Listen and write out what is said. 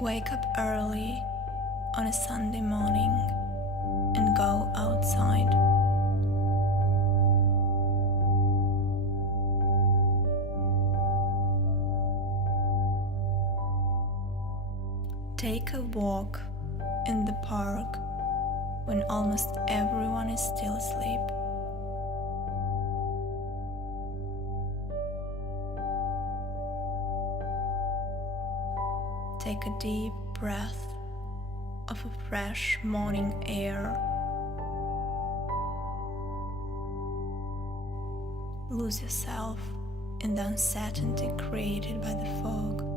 Wake up early on a Sunday morning and go outside. Take a walk in the park when almost everyone is still asleep. Take a deep breath of a fresh morning air. Lose yourself in the uncertainty created by the fog.